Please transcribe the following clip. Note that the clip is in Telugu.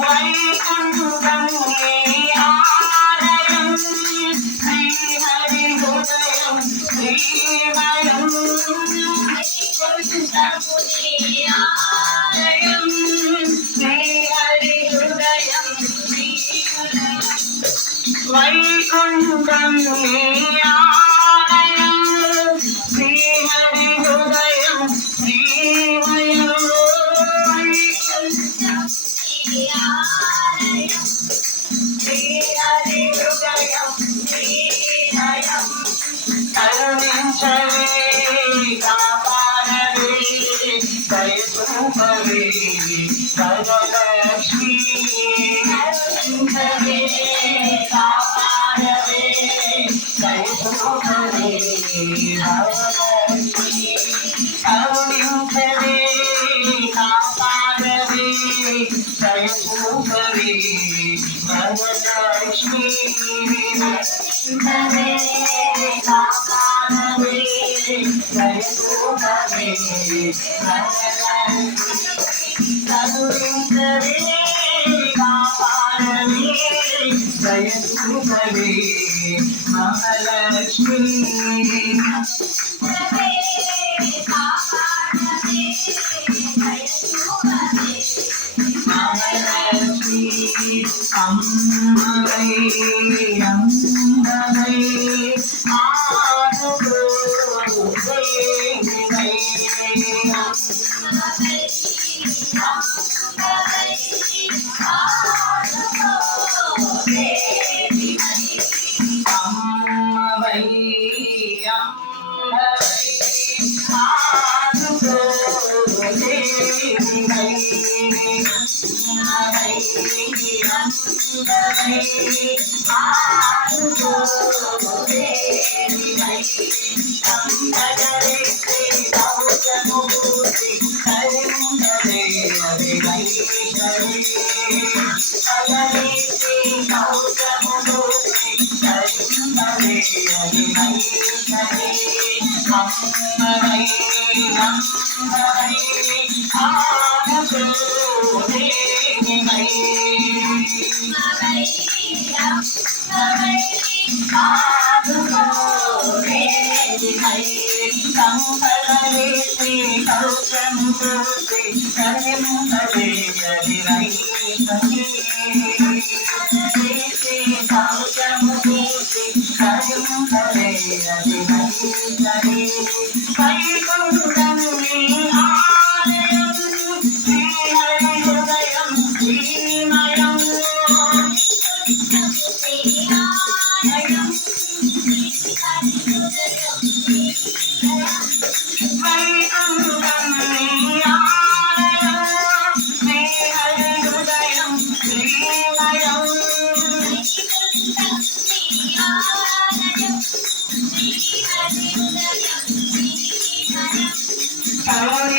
వైకుంఠం నీ ఆలయం శ్రీహరి హృదయం శ్రీమయం వైకుంఠము నీ ఆలయం శ్రీహరి హృదయం శ్రీమయం వైకుంఠం నీ ఆలయం శ్రీహరి హృదయం శ్రీమయం కరుణించవే కాపాడవే దయచూపవే వరలక్ష్మి కరుణించవే కాపాడవే దయచూపవే వరలక్ష్మి కరుణించవే కాపాడవే దయచూపవే వరలక్ష్మి కరుణించవే కాపాడవే దయచూపవే కరుణించవే కాపాడవే దయచూపవే మహాలక్ష్మి మహాలక్ష్మి అమ్మవై అమ్మవై ఆదుకో దేవివై అమ్మవై అమ్మవై ఆదుకో దేవివై ఆదుకో దేవివై సంపదరిస్తే భౌతముక్తి కరుణలే అవిగైతరే సంపదరిస్తే భౌతముక్తి కరుణలే అవిగైతరే అమ్మవై అమ్మవై ఆదుకో దేవివై ఆదుకో దేవివై సంపదరిస్తే భౌతముక్తి కరుణలే అవిగైతరే భౌతముక్తి కరుణలే అవిగైతరే వైకుంఠం నీ ఆలయం శ్రీహరి హృదయం శ్రీమయం వైకుంఠం నీ ఆలయం శ్రీహరి హృదయం శ్రీమయం కరుణించవే